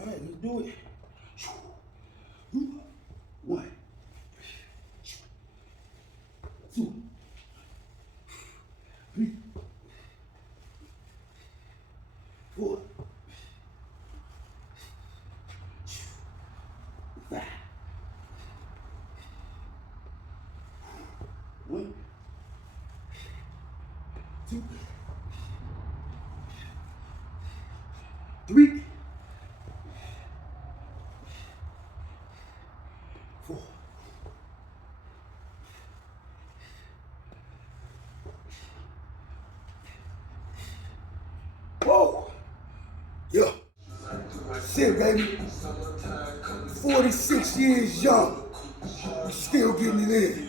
All right, let's do it. 1, 2, 3, 4, 5. 1, 2, 3, 4. Whoa. Yeah. Shit, baby. 46 years young. Still getting it in.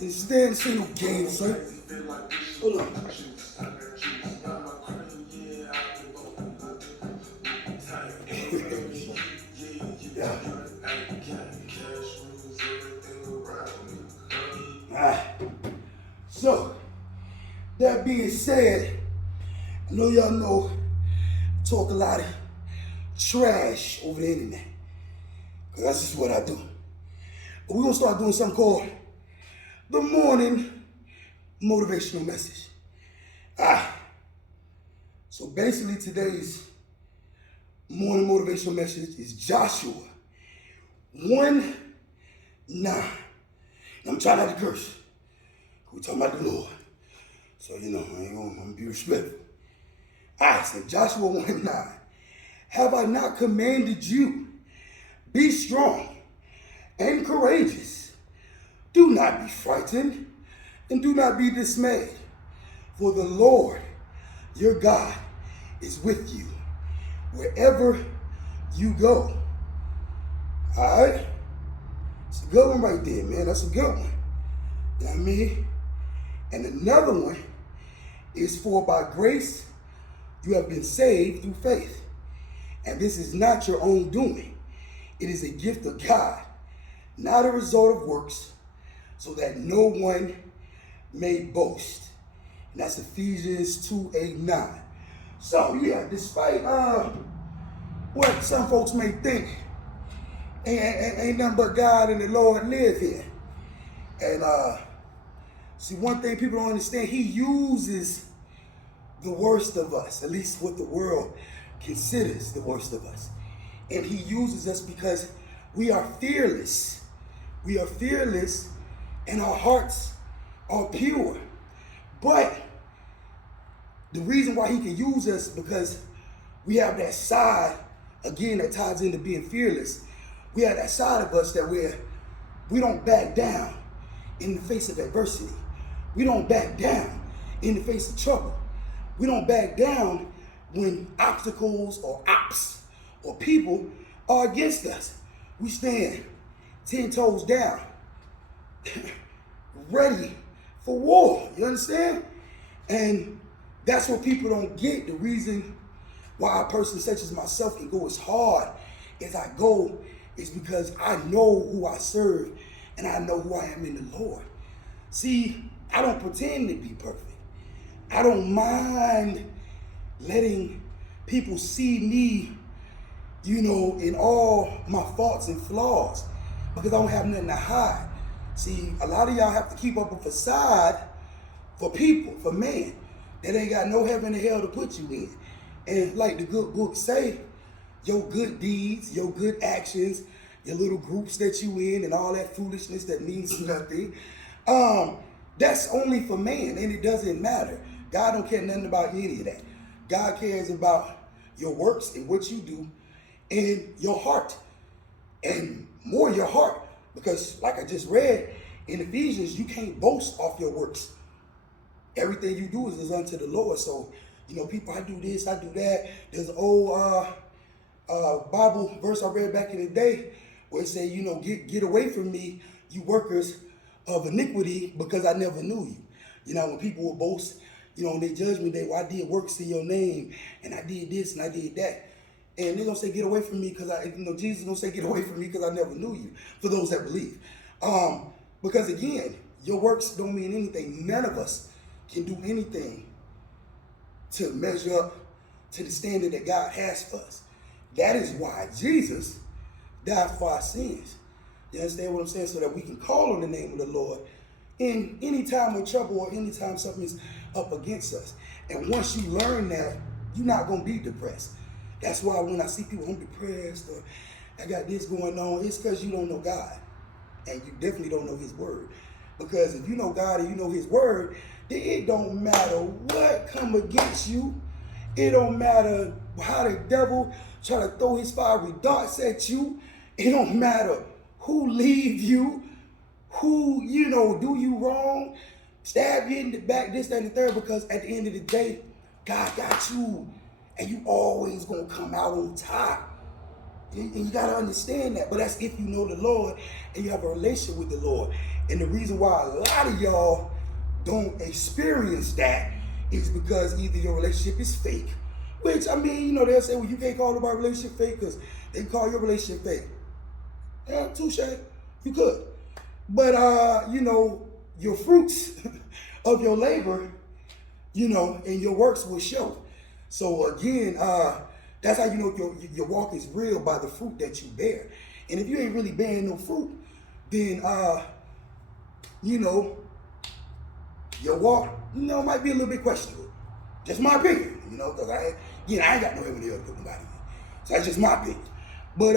And stand single game, son. Hold on. Yeah. So, that being said, I know y'all know I talk a lot of trash over the internet. Cause that's just what I do. But we're gonna start doing something called the morning motivational message. So basically today's morning motivational message is Joshua 1:9. I'm trying not to curse. We're talking about the Lord. So, I'm gonna be respectful. So Joshua 1:9. Have I not commanded you? Be strong and courageous. Do not be frightened and do not be dismayed. For the Lord, your God, is with you wherever you go. All right? It's a good one right there, man. That's a good one. You know what I mean? And another one is for by grace you have been saved through faith. And this is not your own doing. It is a gift of God, not a result of works, so that no one may boast. And that's Ephesians 2:8-9. So yeah, despite what some folks may think, ain't nothing but God and the Lord live here. And see, one thing people don't understand, he uses the worst of us, at least what the world considers the worst of us. And he uses us because we are fearless. We are fearless and our hearts are pure. But the reason why he can use us because we have that side, again, that ties into being fearless. We have that side of us that we don't back down in the face of adversity. We don't back down in the face of trouble. We don't back down when obstacles or ops or people are against us. We stand 10 toes down, ready for war. You understand? And that's what people don't get. The reason why a person such as myself can go as hard as I go is because I know who I serve and I know who I am in the Lord. See, I don't pretend to be perfect. I don't mind letting people see me, in all my faults and flaws because I don't have nothing to hide. See, a lot of y'all have to keep up a facade for people, for man, that ain't got no heaven or hell to put you in. And like the good book say, your good deeds, your good actions, your little groups that you in and all that foolishness that means nothing, that's only for man and it doesn't matter. God don't care nothing about any of that. God cares about your works and what you do and your heart. And more your heart. Because like I just read in Ephesians, you can't boast off your works. Everything you do is unto the Lord. So, people, I do this, I do that. There's an old Bible verse I read back in the day where it said, get away from me, you workers of iniquity, because I never knew you. When people will boast, on their judgment day, well, I did works in your name, and I did this, and I did that. And they're going to say, get away from me, because Jesus is going to say, get away from me, because I never knew you, for those that believe. Because again, your works don't mean anything. None of us can do anything to measure up to the standard that God has for us. That is why Jesus died for our sins. You understand what I'm saying? So that we can call on the name of the Lord in any time of trouble or any time something is up against us. And once you learn that, you're not going to be depressed. That's why when I see people, I'm depressed or I got this going on, it's because you don't know God. And you definitely don't know his word. Because if you know God and you know his word, then it don't matter what come against you. It don't matter how the devil try to throw his fiery darts at you. It don't matter who leave you, who, do you wrong, stab you in the back, this, that, and the third, because at the end of the day, God got you. And you always going to come out on top. And you got to understand that. But that's if you know the Lord and you have a relationship with the Lord. And the reason why a lot of y'all don't experience that is because either your relationship is fake, which, they'll say, well, you can't call nobody relationship fake because they call your relationship fake. Yeah, touche. You could. But, your fruits of your labor, and your works will show. So, again, that's how you know your walk is real, by the fruit that you bear. And if you ain't really bearing no fruit, then, your walk, might be a little bit questionable. Just my opinion, because I ain't got no evidence to put nobody in. So that's just my opinion. But,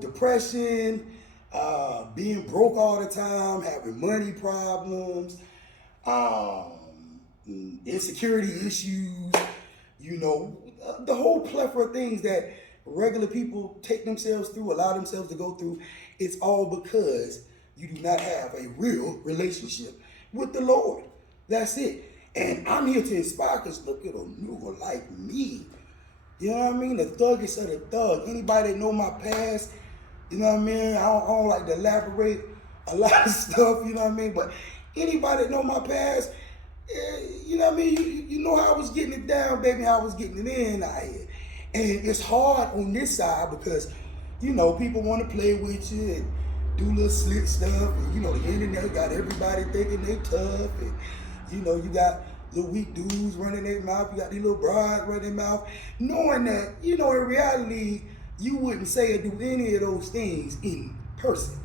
depression, being broke all the time, having money problems, insecurity issues, the whole plethora of things that regular people take themselves through, allow themselves to go through, it's all because you do not have a real relationship with the Lord. That's it. And I'm here to inspire, because look at a nigga like me. You know what I mean? The thuggest of the thug. Anybody that know my past, you know what I mean? I don't like to elaborate a lot of stuff, you know what I mean? But anybody that know my past, you know what I mean? You know how I was getting it down, baby, how I was getting it in out here. And it's hard on this side because, people want to play with you and do little slick stuff. And, the internet got everybody thinking they tough. And, you got little weak dudes running their mouth. You got these little brides running their mouth. Knowing that, in reality, you wouldn't say or do any of those things in person.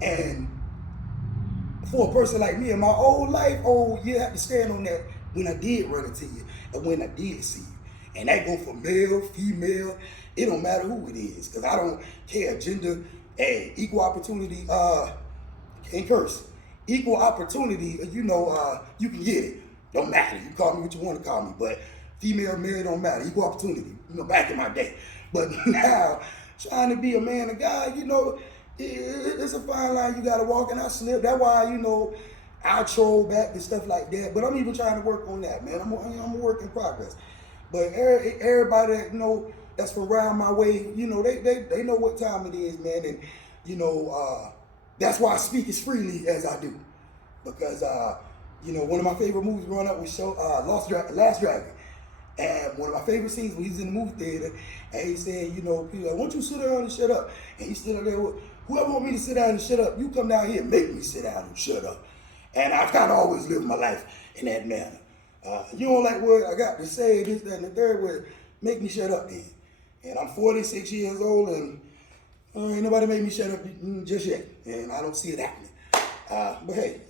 And for a person like me in my old life, you have to stand on that when I did run into you and when I did see you. And that go for male, female, it don't matter who it is, because I don't care. Gender and equal opportunity, can't curse. Equal opportunity, you can get it. Don't matter. You call me what you want to call me, but female, male, don't matter. Equal opportunity, back in my day. But now, trying to be a man of God, it's a fine line you got to walk, and I slip. That's why, I troll back and stuff like that. But I'm even trying to work on that, man. I'm a work in progress. But everybody that, that's from around my way, they know what time it is, man. And, that's why I speak as freely as I do. Because, one of my favorite movies growing up was Last Dragon. And one of my favorite scenes when he's in the movie theater, and he said, people like, won't you sit down and shut up? And he's still there with, whoever want me to sit down and shut up, you come down here and make me sit down and shut up. And I've kind of always lived my life in that manner. You don't like what I got to say, this, that, and the third, word, make me shut up then. And I'm 46 years old, and ain't nobody made me shut up just yet. And I don't see it happening. But hey,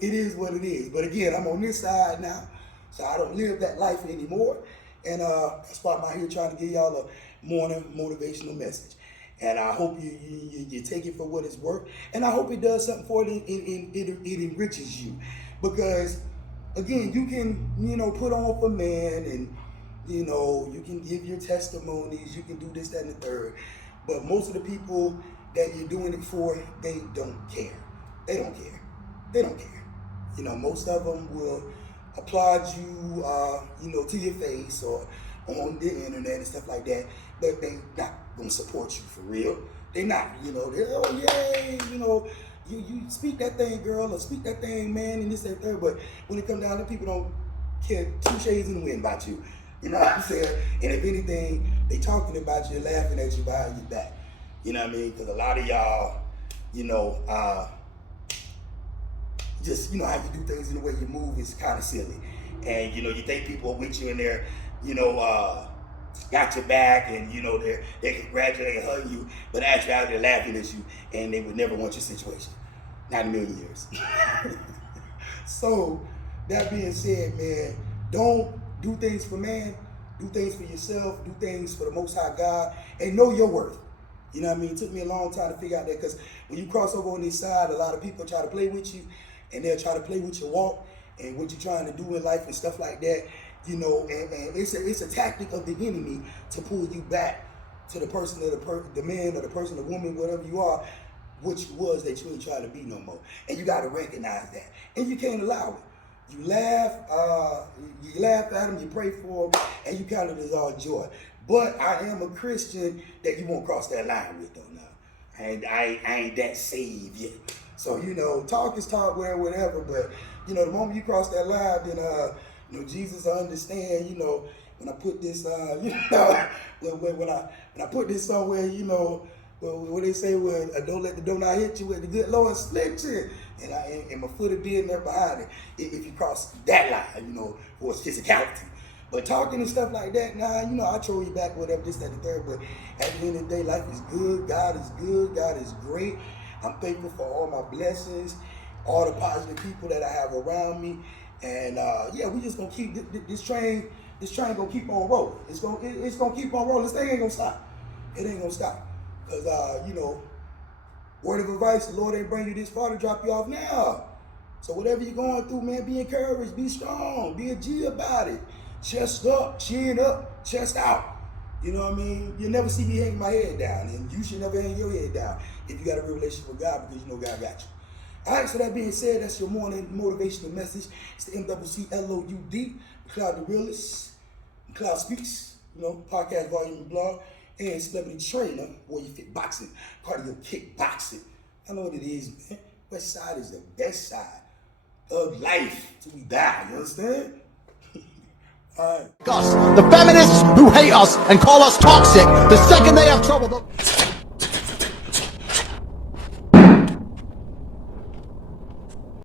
it is what it is. But again, I'm on this side now, so I don't live that life anymore. And that's why I'm out here trying to give y'all a morning motivational message. And I hope you take it for what it's worth. And I hope it does something for it and it enriches you. Because, again, you can, put on for man and, you can give your testimonies. You can do this, that, and the third. But most of the people that you're doing it for, they don't care. They don't care. They don't care. Most of them will applaud you, to your face or on the internet and stuff like that, but they not gonna support you for real. They not, they're, oh yay, you speak that thing, girl, or speak that thing, man, and this, that, third. But when it comes down to people don't care two shades in the wind about you. You know what I'm saying? And if anything, they talking about you, laughing at you behind your back. You know what I mean? Because a lot of y'all, just, how you do things and the way you move is kind of silly. and you know, you think people are with you and they're, you know, got your back, and you know, they congratulate and hug you, but actually they're laughing at you, and they would never want your situation. Not in a million years. So, that being said, man, don't do things for man, do things for yourself, do things for the Most High God, and know your worth. You know what I mean? It took me a long time to figure out that, because when you cross over on this side, a lot of people try to play with you, and they'll try to play with your walk and what you're trying to do in life and stuff like that. You know, and it's a tactic of the enemy to pull you back to the person, or the man, or the person, the woman, whatever you are, which was that you ain't trying to be no more. And you got to recognize that, and you can't allow it. You laugh at them, you pray for them, and you count it as all joy. But I am a Christian that you won't cross that line with, though. Now, I ain't that saved yet. So, you know, talk is talk, whatever. But you know, the moment you cross that line, then you know, Jesus will understand. You know, when I put this, you know, when I put this somewhere, you know, what they say, well, don't let the donut hit you, with the good Lord split you. And my foot will be in there behind it if you cross that line, you know, for its physicality. But talking and stuff like that, nah, you know, I throw you back, whatever, this, that, and the third. But at the end of the day, life is good. God is good. God is great. I'm thankful for all my blessings, all the positive people that I have around me. And yeah, we just gonna keep this train gonna keep on rolling. It's gonna keep on rolling. This thing ain't gonna stop. It ain't gonna stop. Because, you know, word of advice, the Lord ain't bring you this far to drop you off now. So whatever you're going through, man, be encouraged, be strong, be a G about it. Chest up, chin up, chest out. You know what I mean? You'll never see me hang my head down, and you should never hang your head down if you got a real relationship with God, because you know God got you. All right, so that being said, that's your morning motivational message. It's the MCCLOUD, Cloud the Realist, Cloud Speaks, you know, podcast, volume, and blog, and celebrity trainer, Warrior Fit Boxing, cardio kickboxing. I know what it is, man. West Side is the best side of life till we die, you understand? All right. The feminists who hate us and call us toxic, the second they have trouble...